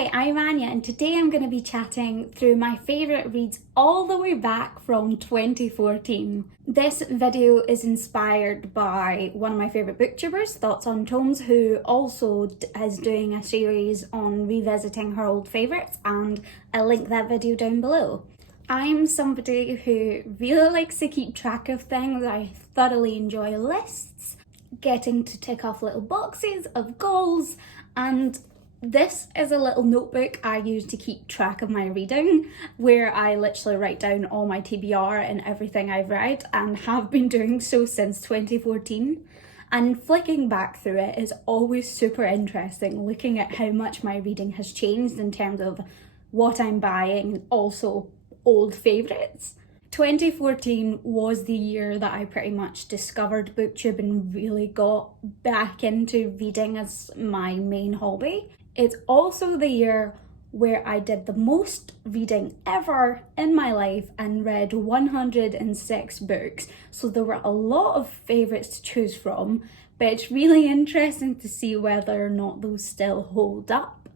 Hi, I'm Anya and today I'm going to be chatting through my favourite reads all the way back from 2014. This video is inspired by one of my favourite booktubers, Thoughts on Tomes, who also is doing a series on revisiting her old favourites, and I'll link that video down below. I'm somebody who really likes to keep track of things. I thoroughly enjoy lists, getting to tick off little boxes of goals, and this is a little notebook I use to keep track of my reading, where I literally write down all my TBR and everything I've read, and have been doing so since 2014. And flicking back through it is always super interesting, looking at how much my reading has changed in terms of what I'm buying and also old favourites. 2014 was the year that I pretty much discovered booktube and really got back into reading as my main hobby. It's also the year where I did the most reading ever in my life and read 106 books. So there were a lot of favourites to choose from, but it's really interesting to see whether or not those still hold up.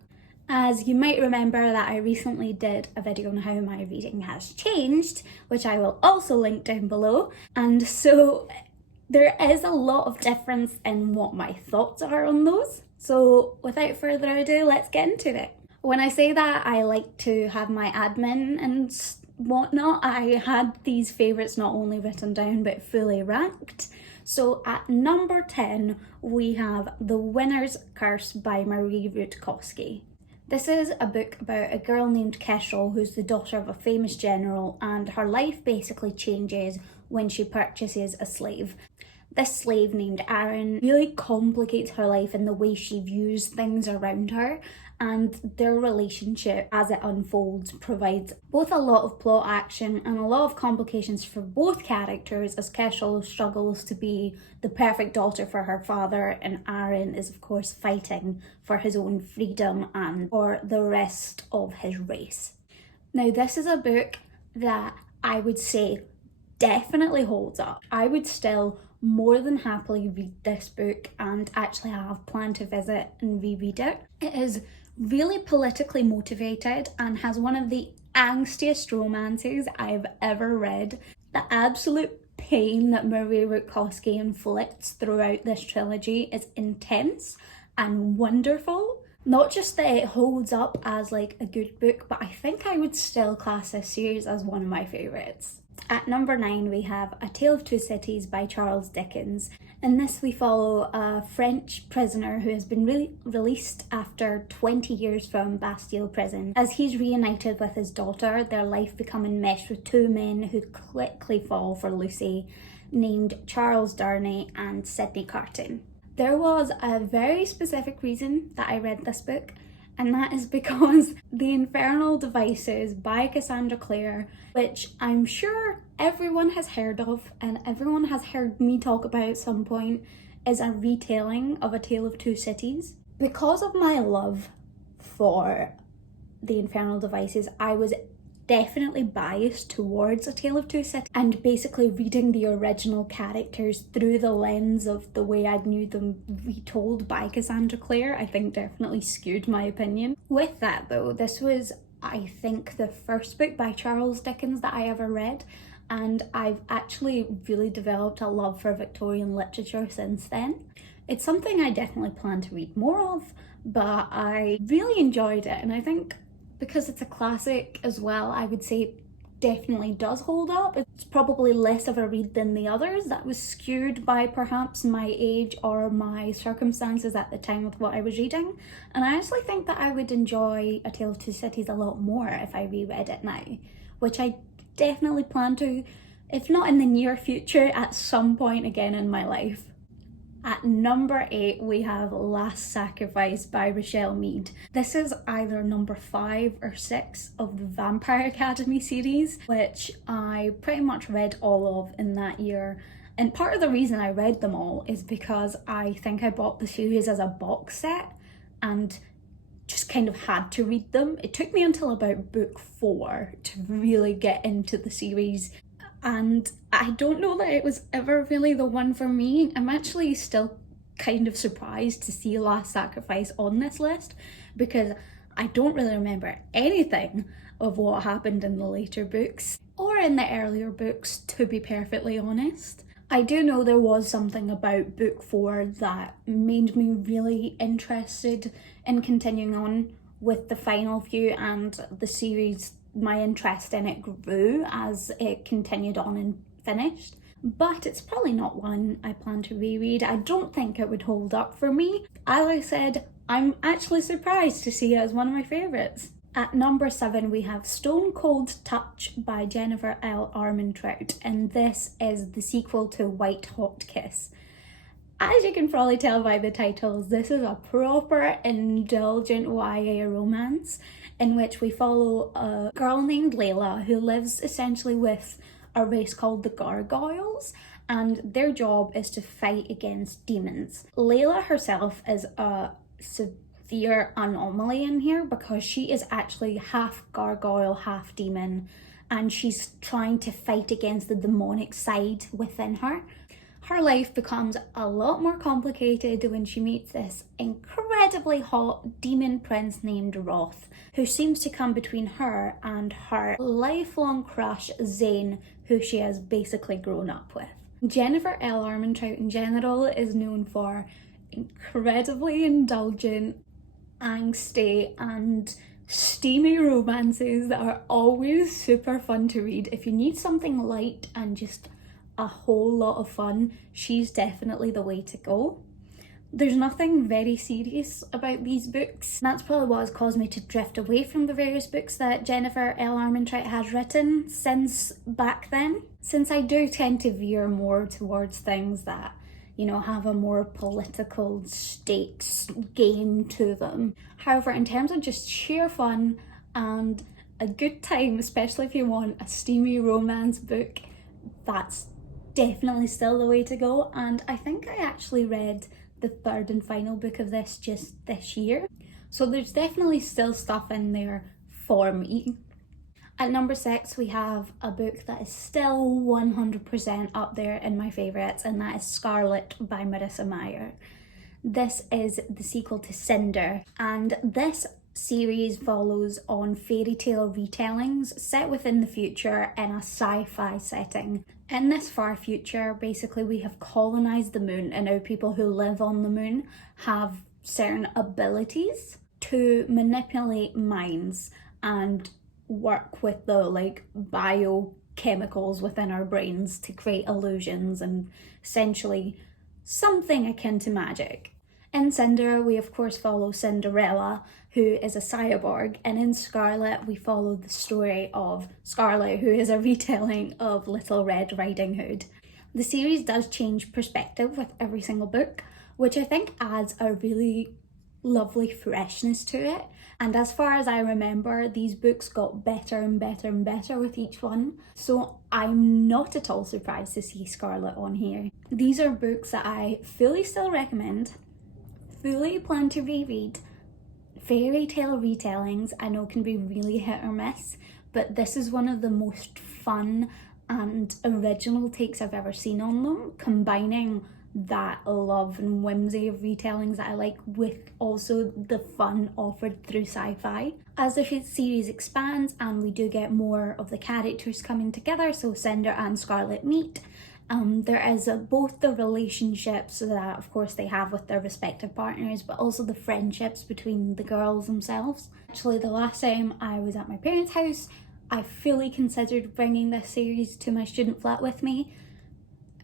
As you might remember that I recently did a video on how my reading has changed, which I will also link down below. And so there is a lot of difference in what my thoughts are on those. So without further ado, let's get into it. When I say that I like to have my admin and whatnot, I had these favourites not only written down but fully ranked. So at number 10, we have The Winner's Curse by Marie Rutkowski. This is a book about a girl named Kestrel who's the daughter of a famous general, and her life basically changes when she purchases a slave. This slave named Aaron really complicates her life in the way she views things around her, and their relationship as it unfolds provides both a lot of plot action and a lot of complications for both characters, as Kestrel struggles to be the perfect daughter for her father, and Aaron is of course fighting for his own freedom and for the rest of his race. Now this is a book that I would say definitely holds up. I would still more than happily read this book and actually have planned to visit and reread it. It is really politically motivated and has one of the angstiest romances I've ever read. The absolute pain that Marie Rutkowski inflicts throughout this trilogy is intense and wonderful. Not just that it holds up as like a good book, but I think I would still class this series as one of my favourites. At number 9, we have A Tale of Two Cities by Charles Dickens. In this we follow a French prisoner who has been released after 20 years from Bastille prison. As he's reunited with his daughter, their life become enmeshed with two men who quickly fall for Lucy, named Charles Darnay and Sidney Carton. There was a very specific reason that I read this book, and that is because The Infernal Devices by Cassandra Clare, which I'm sure everyone has heard of and everyone has heard me talk about at some point, is a retelling of A Tale of Two Cities. Because of my love for The Infernal Devices, I was definitely biased towards A Tale of Two Cities, and basically reading the original characters through the lens of the way I knew them retold by Cassandra Clare, I think definitely skewed my opinion. With that though, this was, I think, the first book by Charles Dickens that I ever read, and I've actually really developed a love for Victorian literature since then. It's something I definitely plan to read more of, but I really enjoyed it, and I think because it's a classic as well, I would say it definitely does hold up. It's probably less of a read than the others. That was skewed by perhaps my age or my circumstances at the time of what I was reading. And I actually think that I would enjoy A Tale of Two Cities a lot more if I reread it now, which I definitely plan to, if not in the near future, at some point again in my life. At number 8, we have Last Sacrifice by Rochelle Mead. This is either number 5 or 6 of the Vampire Academy series, which I pretty much read all of in that year. And part of the reason I read them all is because I think I bought the series as a box set and just kind of had to read them. It took me until about book 4 to really get into the series, and I don't know that it was ever really the one for me. I'm actually still kind of surprised to see Last Sacrifice on this list, because I don't really remember anything of what happened in the later books, or in the earlier books, to be perfectly honest. I do know there was something about book 4 that made me really interested in continuing on with the final few, and the series, my interest in it grew as it continued on and finished. But it's probably not one I plan to reread. I don't think it would hold up for me. As I said, I'm actually surprised to see it as one of my favourites. At number 7 we have Stone Cold Touch by Jennifer L. Armentrout, and this is the sequel to White Hot Kiss. As you can probably tell by the titles, this is a proper indulgent YA romance in which we follow a girl named Layla who lives essentially with a race called the Gargoyles, and their job is to fight against demons. Layla herself is a severe anomaly in here because she is actually half gargoyle, half demon, and she's trying to fight against the demonic side within her. Her life becomes a lot more complicated when she meets this incredibly hot demon prince named Roth, who seems to come between her and her lifelong crush Zane, who she has basically grown up with. Jennifer L. Armentrout in general is known for incredibly indulgent, angsty and steamy romances that are always super fun to read. If you need something light and just a whole lot of fun, she's definitely the way to go. There's nothing very serious about these books. That's probably what has caused me to drift away from the various books that Jennifer L. Armentrout has written since back then, since I do tend to veer more towards things that, you know, have a more political stakes game to them. However, in terms of just sheer fun and a good time, especially if you want a steamy romance book, that's definitely still the way to go. And I think I actually read the third and final book of this just this year, so there's definitely still stuff in there for me. At number 6 we have a book that is still 100% up there in my favourites, and that is Scarlett by Marissa Meyer. This is the sequel to Cinder, and this series follows on fairy tale retellings set within the future in a sci-fi setting. In this far future, basically we have colonised the moon, and now people who live on the moon have certain abilities to manipulate minds and work with the biochemicals within our brains to create illusions and essentially something akin to magic. In Cinder, we of course follow Cinderella, who is a cyborg, and in Scarlet we follow the story of Scarlett, who is a retelling of Little Red Riding Hood. The series does change perspective with every single book, which I think adds a really lovely freshness to it. And as far as I remember, these books got better and better and better with each one, so I'm not at all surprised to see Scarlet on here. These are books that I fully still recommend, fully plan to reread. Fairy tale retellings I know can be really hit or miss, but this is one of the most fun and original takes I've ever seen on them, combining that love and whimsy of retellings that I like with also the fun offered through sci-fi. As the series expands and we do get more of the characters coming together, so Cinder and Scarlet meet, there is both the relationships that of course they have with their respective partners, but also the friendships between the girls themselves. Actually, the last time I was at my parents' house, I fully considered bringing this series to my student flat with me.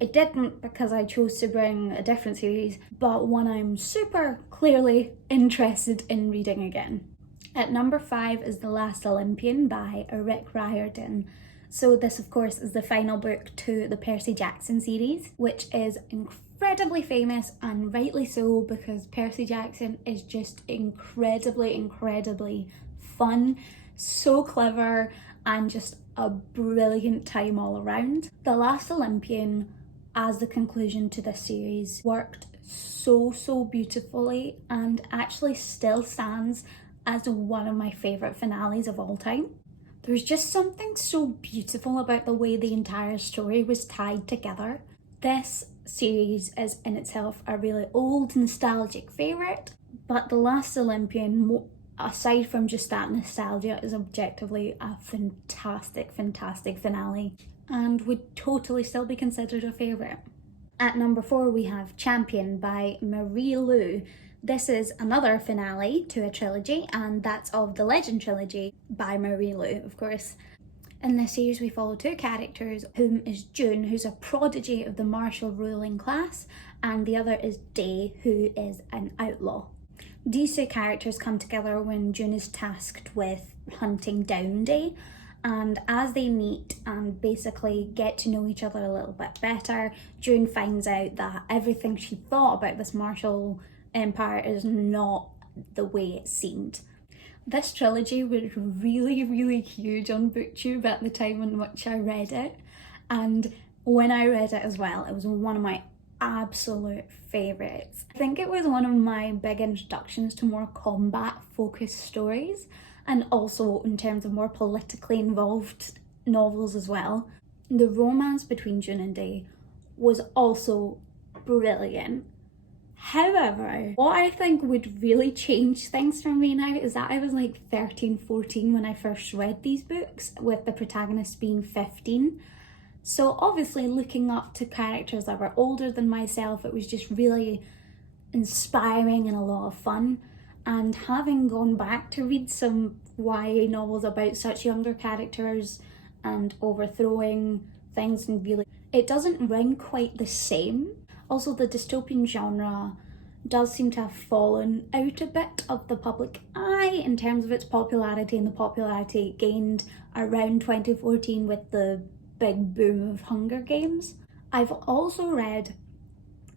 I didn't because I chose to bring a different series, but one I'm super clearly interested in reading again. At number 5 is The Last Olympian by Rick Riordan. So this of course is the final book to the Percy Jackson series, which is incredibly famous, and rightly so, because Percy Jackson is just incredibly fun, so clever, and just a brilliant time all around. The Last Olympian, as the conclusion to this series, worked so beautifully and actually still stands as one of my favourite finales of all time. There's just something so beautiful about the way the entire story was tied together. This series is in itself a really old nostalgic favourite, but The Last Olympian, aside from just that nostalgia, is objectively a fantastic, fantastic finale and would totally still be considered a favourite. At number 4 we have Champion by Marie Lu. This is another finale to a trilogy, and that's of the Legend trilogy by Marie Lu, of course. In this series we follow two characters, whom is June, who's a prodigy of the martial ruling class, and the other is Day, who is an outlaw. These two characters come together when June is tasked with hunting down Day, and as they meet and basically get to know each other a little bit better, June finds out that everything she thought about this martial empire is not the way it seemed. This trilogy was really, really huge on BookTube at the time in which I read it, and when I read it as well, it was one of my absolute favourites. I think it was one of my big introductions to more combat focused stories, and also in terms of more politically involved novels as well. The romance between June and Day was also brilliant. However, what I think would really change things for me now is that I was like 13, 14 when I first read these books, with the protagonist being 15. So obviously looking up to characters that were older than myself, it was just really inspiring and a lot of fun. And having gone back to read some YA novels about such younger characters and overthrowing things, and really, it doesn't ring quite the same. Also, the dystopian genre does seem to have fallen out a bit of the public eye in terms of its popularity, and the popularity it gained around 2014 with the big boom of Hunger Games. I've also read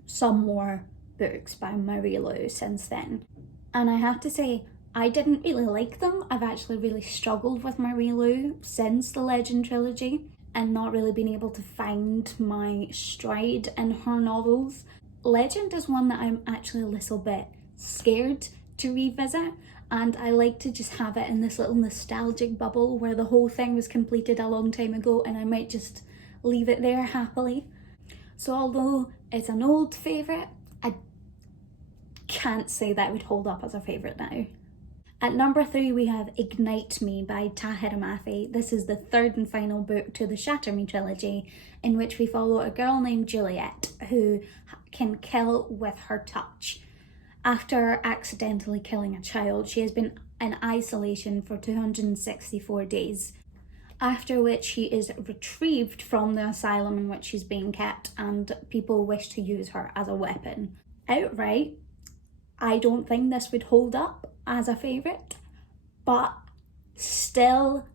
some more books by Marie Lu since then, and I have to say, I didn't really like them. I've actually really struggled with Marie Lu since the Legend trilogy, and not really been able to find my stride in her novels. Legend is one that I'm actually a little bit scared to revisit, and I like to just have it in this little nostalgic bubble where the whole thing was completed a long time ago and I might just leave it there happily. So although it's an old favourite, I can't say that it would hold up as a favourite now. At number 3 we have Ignite Me by Tahira Mafi. This is the third and final book to the Shatter Me trilogy, in which we follow a girl named Juliet who can kill with her touch. After accidentally killing a child, she has been in isolation for 264 days, after which she is retrieved from the asylum in which she's being kept, and people wish to use her as a weapon. Outright, I don't think this would hold up as a favourite, but still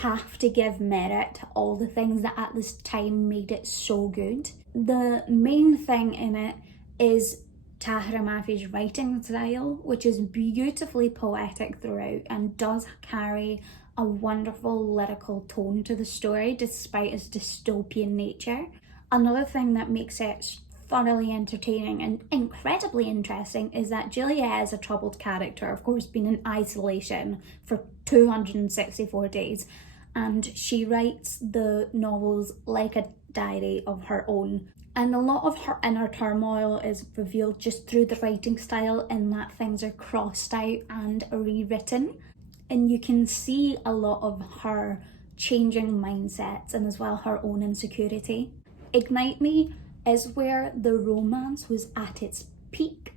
have to give merit to all the things that at this time made it so good. The main thing in it is Tahira Mafi's writing style, which is beautifully poetic throughout and does carry a wonderful lyrical tone to the story despite its dystopian nature. Another thing that makes it thoroughly entertaining and incredibly interesting is that Juliet is a troubled character, of course, being in isolation for 264 days, and she writes the novels like a diary of her own, and a lot of her inner turmoil is revealed just through the writing style, in that things are crossed out and rewritten, and you can see a lot of her changing mindsets and as well her own insecurity. Ignite Me is where the romance was at its peak,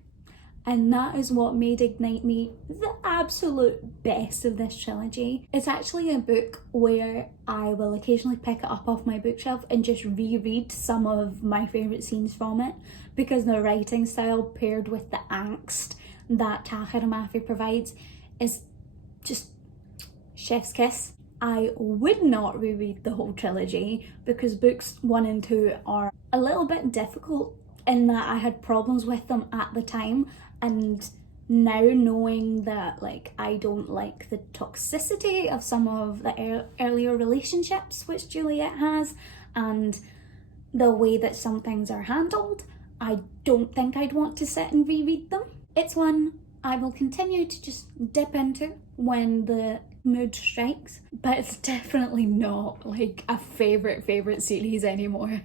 and that is what made Ignite Me the absolute best of this trilogy. It's actually a book where I will occasionally pick it up off my bookshelf and just reread some of my favourite scenes from it, because the writing style paired with the angst that Tahira Mafi provides is just chef's kiss. I would not reread the whole trilogy because books 1 and 2 are a little bit difficult in that I had problems with them at the time, and now knowing that I don't like the toxicity of some of the earlier relationships which Juliet has and the way that some things are handled, I don't think I'd want to sit and reread them. It's one I will continue to just dip into when the mood strikes, but it's definitely not a favourite series anymore.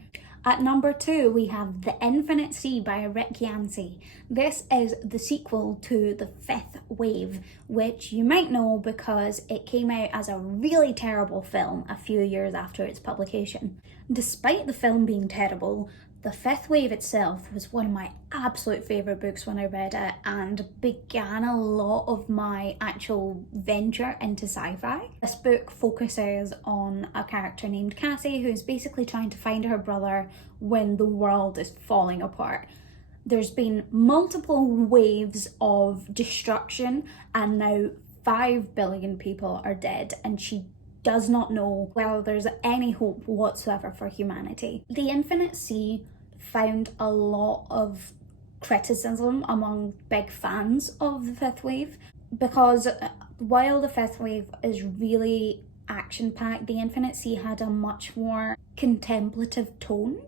At number 2, we have The Infinite Sea by Rick Yancey. This is the sequel to The Fifth Wave, which you might know because it came out as a really terrible film a few years after its publication. Despite the film being terrible, The Fifth Wave itself was one of my absolute favourite books when I read it and began a lot of my actual venture into sci-fi. This book focuses on a character named Cassie who's basically trying to find her brother when the world is falling apart. There's been multiple waves of destruction and now 5 billion people are dead, and she does not know whether there's any hope whatsoever for humanity. The Infinite Sea found a lot of criticism among big fans of The Fifth Wave because while The Fifth Wave is really action-packed, The Infinite Sea had a much more contemplative tone.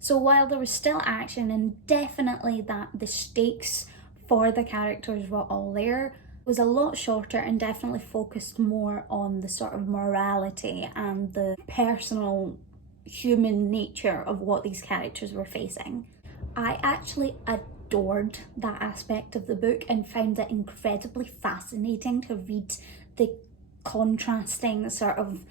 So while there was still action and definitely that the stakes for the characters were all there, it was a lot shorter and definitely focused more on the sort of morality and the personal human nature of what these characters were facing. I actually adored that aspect of the book and found it incredibly fascinating to read the contrasting sort of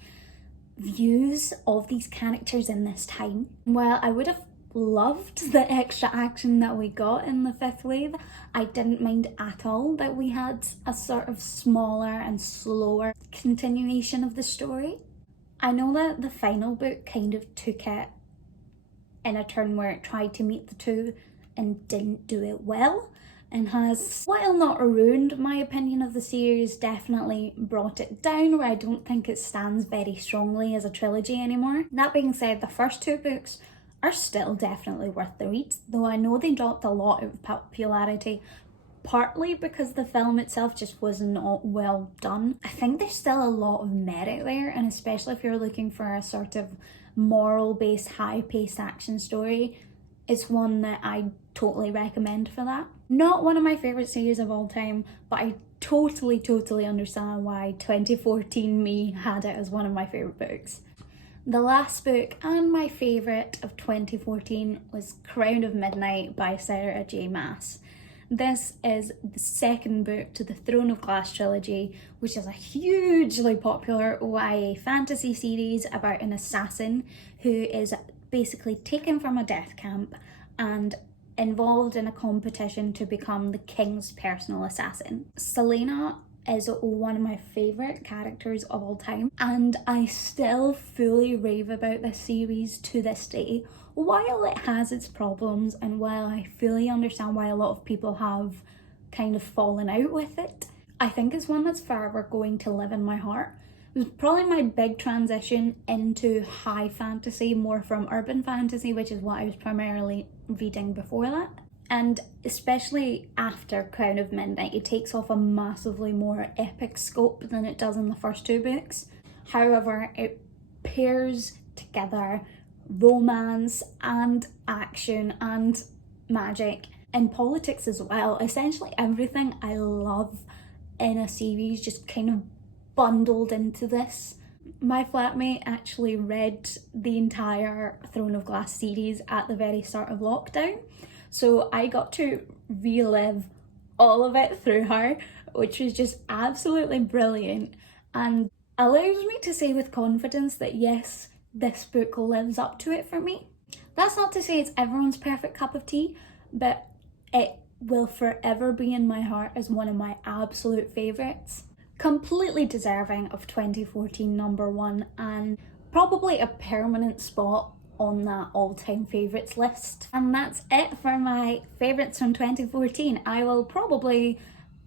views of these characters in this time. While I would have loved the extra action that we got in The Fifth Wave, I didn't mind at all that we had a sort of smaller and slower continuation of the story. I know that the final book kind of took it in a turn where it tried to meet the two and didn't do it well, and has, while not ruined my opinion of the series, definitely brought it down where I don't think it stands very strongly as a trilogy anymore. That being said, the first 2 books are still definitely worth the read, though I know they dropped a lot of popularity, partly because the film itself just was not well done. I think there's still a lot of merit there, and especially if you're looking for a sort of moral-based, high-paced action story, it's one that I totally recommend for that. Not one of my favourite series of all time, but I totally understand why 2014 me had it as one of my favourite books. The last book and my favourite of 2014 was Crown of Midnight by Sarah J. Maas. This is the second book to the Throne of Glass trilogy, which is a hugely popular YA fantasy series about an assassin who is basically taken from a death camp and involved in a competition to become the king's personal assassin. Selena is one of my favourite characters of all time, and I still fully rave about this series to this day. While it has its problems and while I fully understand why a lot of people have kind of fallen out with it, I think it's one that's forever going to live in my heart. It was probably my big transition into high fantasy, more from urban fantasy, which is what I was primarily reading before that. And especially after Crown of Midnight, it takes off a massively more epic scope than it does in the first 2 books. However, it pairs together romance and action and magic and politics as well. Essentially everything I love in a series just kind of bundled into this. My flatmate actually read the entire Throne of Glass series at the very start of lockdown, so I got to relive all of it through her, which was just absolutely brilliant and allows me to say with confidence that yes, this book lives up to it for me. That's not to say it's everyone's perfect cup of tea, but it will forever be in my heart as one of my absolute favourites. Completely deserving of 2014 number 1 and probably a permanent spot on that all-time favourites list. And that's it for my favourites from 2014. I will probably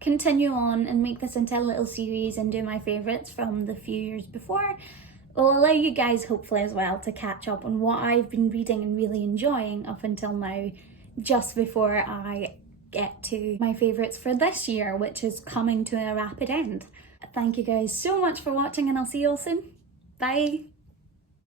continue on and make this into a little series and do my favourites from the few years before. It will allow you guys hopefully as well to catch up on what I've been reading and really enjoying up until now, just before I get to my favourites for this year, which is coming to a rapid end. Thank you guys so much for watching, and I'll see you all soon. Bye!